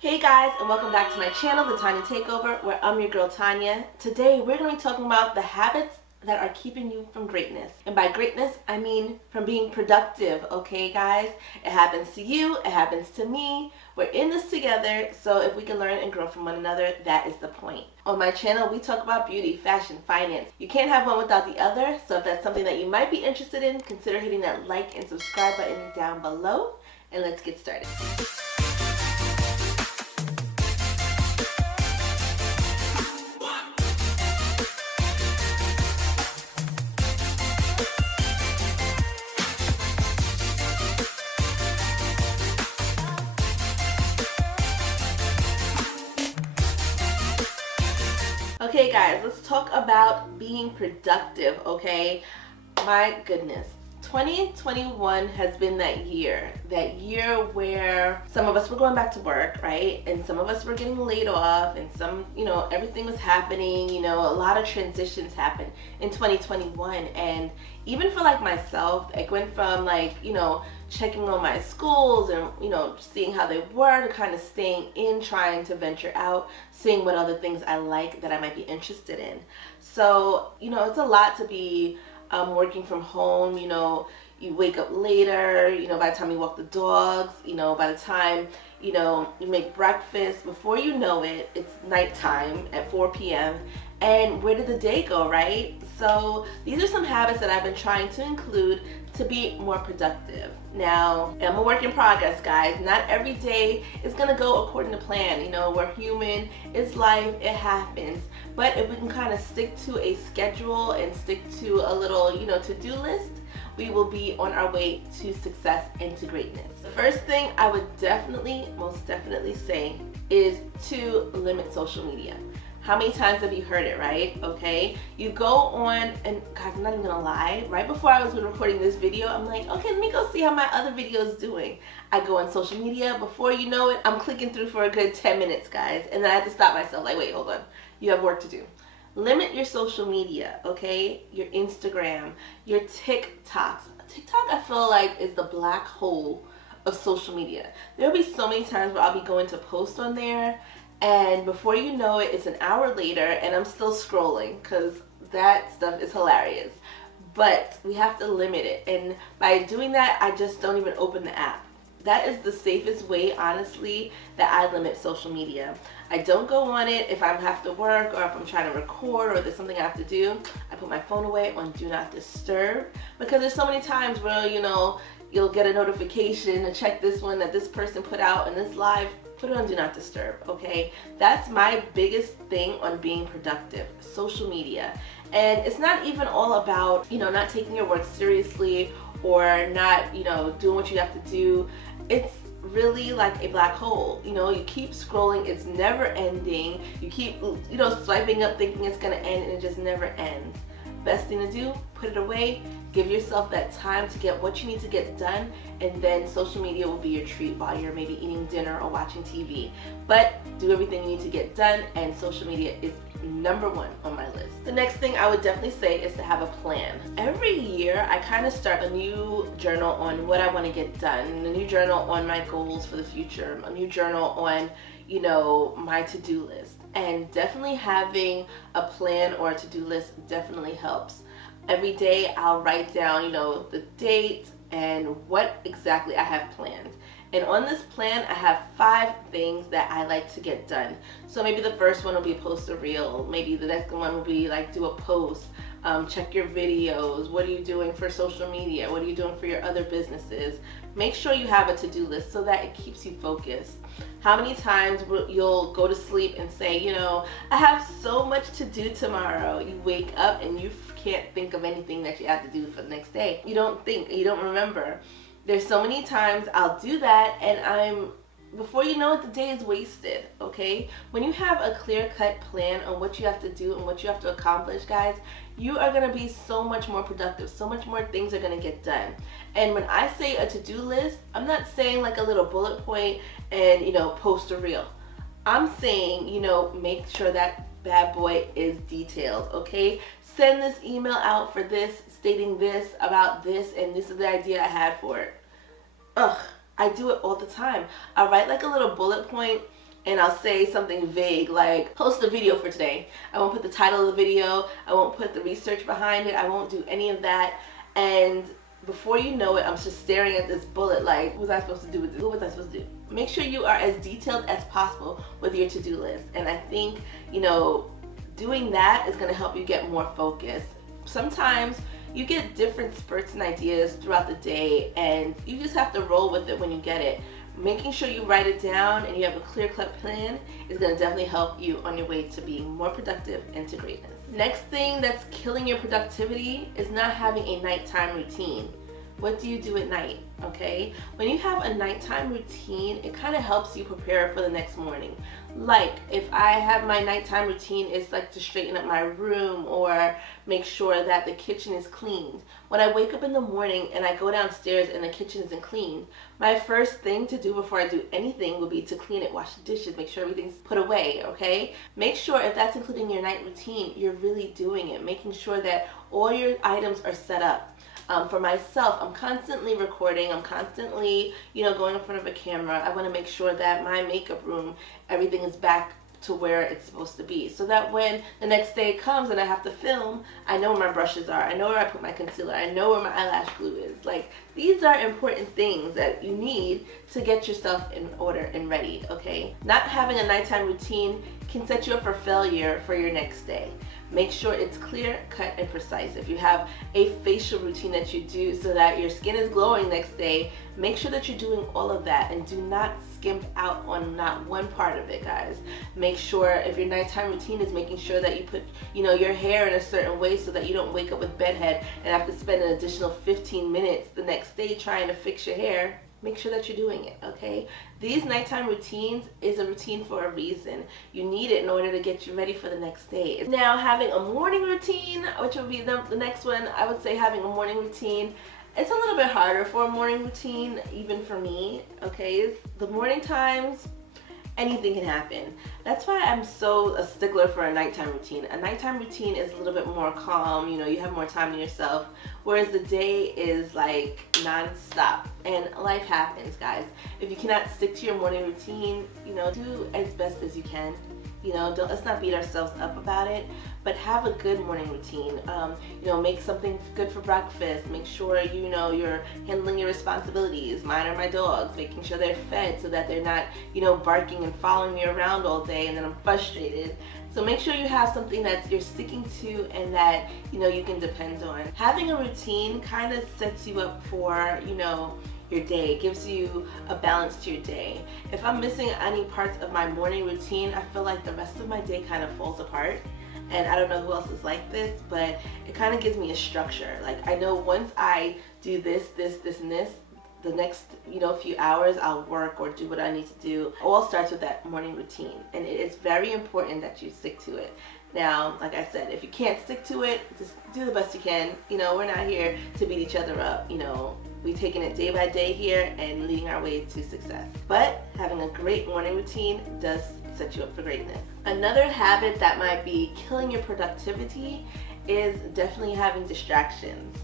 Hey guys, and welcome back to my channel, the Tanya Takeover, where I'm your girl Tanya. Today we're going to be talking about the habits that are keeping you from greatness. And by greatness, I mean from being productive, okay guys? It happens to you, it happens to me. We're in this together, so if we can learn and grow from one another, that is the point. On my channel, we talk about beauty, fashion, finance. You can't have one without the other, so if that's something that you might be interested in, consider hitting that like and subscribe button down below, and let's get started. Okay guys, let's talk about being productive, okay? My goodness. 2021 has been that year where some of us were going back to work, right? And some of us were getting laid off, and some, everything was happening, a lot of transitions happened in 2021. And even for like myself, I went from checking on my schools and, seeing how they were to kind of staying in, trying to venture out, seeing what other things I like that I might be interested in. So, it's a lot to be working from home. You wake up later, by the time you walk the dogs, by the time, you make breakfast, before you know it, it's nighttime at 4 p.m. And where did the day go, right? So these are some habits that I've been trying to include to be more productive. Now, I'm a work in progress, guys. Not every day is gonna go according to plan. We're human, it's life, it happens. But if we can kind of stick to a schedule and stick to a little, to-do list, we will be on our way to success and to greatness. The first thing I would most definitely say is to limit social media. How many times have you heard it, right? Okay, you go on, and guys, I'm not even gonna lie, right before I was recording this video, I'm like, okay, let me go see how my other video is doing. I go on social media, before you know it, I'm clicking through for a good 10 minutes, guys, and then I have to stop myself, like, wait, hold on, you have work to do. Limit your social media, okay? Your Instagram, your TikToks. TikTok, I feel like, is the black hole of social media. There'll be so many times where I'll be going to post on there, and before you know it, it's an hour later and I'm still scrolling because that stuff is hilarious. But we have to limit it, and by doing that, I just don't even open the app. That is the safest way, honestly, that I limit social media. I don't go on it if I have to work or if I'm trying to record or there's something I have to do. I put my phone away on Do Not Disturb, because there's so many times where, you'll get a notification to check this one that this person put out in this live. Put it on Do Not Disturb, okay? That's my biggest thing on being productive, social media. And it's not even all about, not taking your work seriously or not, doing what you have to do. It's really like a black hole. You keep scrolling, it's never ending. You keep, swiping up thinking it's gonna end, and it just never ends. Best thing to do, put it away, give yourself that time to get what you need to get done, and then social media will be your treat while you're maybe eating dinner or watching TV. But do everything you need to get done, and social media is number one on my list. The next thing I would definitely say is to have a plan. Every year I kind of start a new journal on what I want to get done, a new journal on my goals for the future, a new journal on my to-do list. And definitely having a plan or a to-do list definitely helps. Every day I'll write down, the date and what exactly I have planned. And on this plan, I have 5 things that I like to get done. So maybe the first one will be post a reel. Maybe the next one will be do a post. Check your videos. What are you doing for social media? What are you doing for your other businesses? Make sure you have a to-do list so that it keeps you focused. How many times you'll go to sleep and say, I have so much to do tomorrow. You wake up and you can't think of anything that you have to do for the next day. You don't think, you don't remember. There's so many times I'll do that, and before you know it, the day is wasted, okay? When you have a clear-cut plan on what you have to do and what you have to accomplish, guys, you are gonna be so much more productive. So much more things are gonna get done. And when I say a to-do list, I'm not saying like a little bullet point and, post a reel. I'm saying, make sure that bad boy is detailed, okay? Send this email out for this, stating this about this, and this is the idea I had for it. I do it all the time. I write like a little bullet point and I'll say something vague like post a video for today. I won't put the title of the video, I won't put the research behind it, I won't do any of that, and before you know it, I'm just staring at this bullet like, what was I supposed to do with this? What was I supposed to do? Make sure you are as detailed as possible with your to-do list, and I think, you know, doing that is going to help you get more focused. Sometimes you get different spurts and ideas throughout the day, and you just have to roll with it when you get it. Making sure you write it down and you have a clear-cut plan is going to definitely help you on your way to being more productive and to greatness. Next thing that's killing your productivity is not having a nighttime routine. What do you do at night? Okay, when you have a nighttime routine, it kind of helps you prepare for the next morning. Like if I have my nighttime routine, it's like to straighten up my room or make sure that the kitchen is cleaned. When I wake up in the morning and I go downstairs and the kitchen isn't clean, my first thing to do before I do anything would be to clean it, wash the dishes, make sure everything's put away, okay? Make sure if that's including your night routine, you're really doing it, making sure that all your items are set up. For myself, I'm constantly recording, I'm constantly, you know, going in front of a camera. I want to make sure that my makeup room, everything is back to where it's supposed to be, so that when the next day comes and I have to film, I know where my brushes are, I know where I put my concealer, I know where my eyelash glue is. Like, these are important things that you need to get yourself in order and ready, okay? Not having a nighttime routine can set you up for failure for your next day. Make sure it's clear, cut, and precise. If you have a facial routine that you do so that your skin is glowing next day, make sure that you're doing all of that and do not skimp out on not one part of it, guys. Make sure if your nighttime routine is making sure that you put, you know, your hair in a certain way so that you don't wake up with bedhead and have to spend an additional 15 minutes the next day trying to fix your hair. Make sure that you're doing it, okay? These nighttime routines is a routine for a reason. You need it in order to get you ready for the next day. Now, having a morning routine, which will be the next one, I would say having a morning routine, it's a little bit harder for a morning routine, even for me, okay? The morning times, anything can happen. That's why I'm so a stickler for a nighttime routine. A nighttime routine is a little bit more calm, you know, you have more time to yourself, whereas the day is like non-stop, and life happens, guys. If you cannot stick to your morning routine, you know, do as best as you can. You know, let's not beat ourselves up about it, but have a good morning routine. You know, make something good for breakfast. Make sure, you know, you're handling your responsibilities. Mine are my dogs, making sure they're fed so that they're not, you know, barking and following me around all day and then I'm frustrated. So make sure you have something that you're sticking to and that, you know, you can depend on. Having a routine kind of sets you up for, you know, your day, gives you a balance to your day. If I'm missing any parts of my morning routine, I feel like the rest of my day kind of falls apart. And I don't know who else is like this, but it kind of gives me a structure. Like, I know once I do this, and this, the next, you know, few hours I'll work or do what I need to do. It all starts with that morning routine, and it is very important that you stick to it. Now, like I said, if you can't stick to it, just do the best you can. You know, we're not here to beat each other up. You know, we're taking it day by day here and leading our way to success. But having a great morning routine does set you up for greatness. Another habit that might be killing your productivity is definitely having distractions.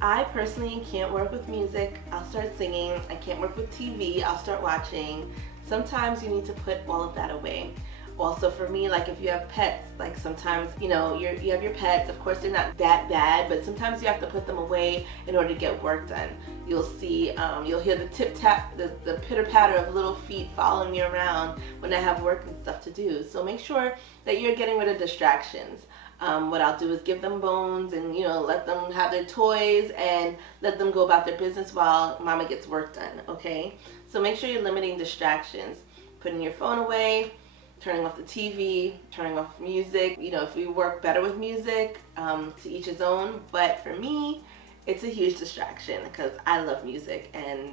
I personally can't work with music. I'll start singing. I can't work with TV. I'll start watching. Sometimes you need to put all of that away. Also for me, like if you have pets, like sometimes, you know, you have your pets, of course they're not that bad, but sometimes you have to put them away in order to get work done. You'll see, you'll hear the tip-tap, the pitter-patter of little feet following me around when I have work and stuff to do. So make sure that you're getting rid of distractions. What I'll do is give them bones and, you know, let them have their toys and let them go about their business while mama gets work done, okay? So make sure you're limiting distractions. Putting your phone away, turning off the TV, turning off music. You know, if we work better with music, to each his own. But for me, it's a huge distraction because I love music and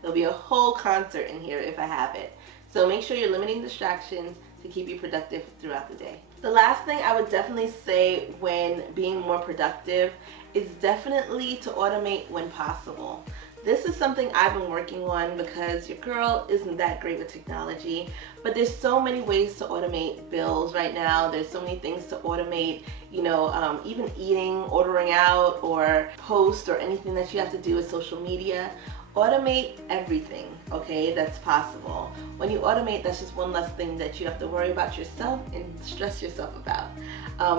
there'll be a whole concert in here if I have it. So make sure you're limiting distractions to keep you productive throughout the day. The last thing I would definitely say when being more productive is definitely to automate when possible. This is something I've been working on because your girl isn't that great with technology, but there's so many ways to automate bills right now. There's so many things to automate, you know, even eating, ordering out, or post, or anything that you have to do with social media. automate everything, okay, that's possible. When you automate, that's just one less thing that you have to worry about yourself and stress yourself about.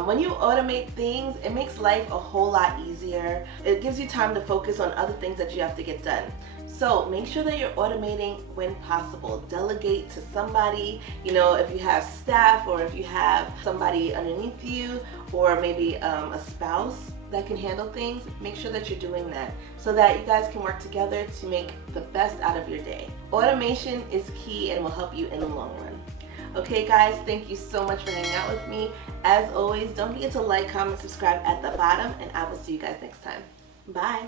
When you automate things, it makes life a whole lot easier. It gives you time to focus on other things that you have to get done. So make sure that you're automating when possible. Delegate to somebody, you know, if you have staff or if you have somebody underneath you, or maybe a spouse that can handle things, make sure that you're doing that so that you guys can work together to make the best out of your day. Automation is key and will help you in the long run. Okay guys, thank you so much for hanging out with me. As always, don't forget to like, comment, subscribe at the bottom, and I will see you guys next time. Bye.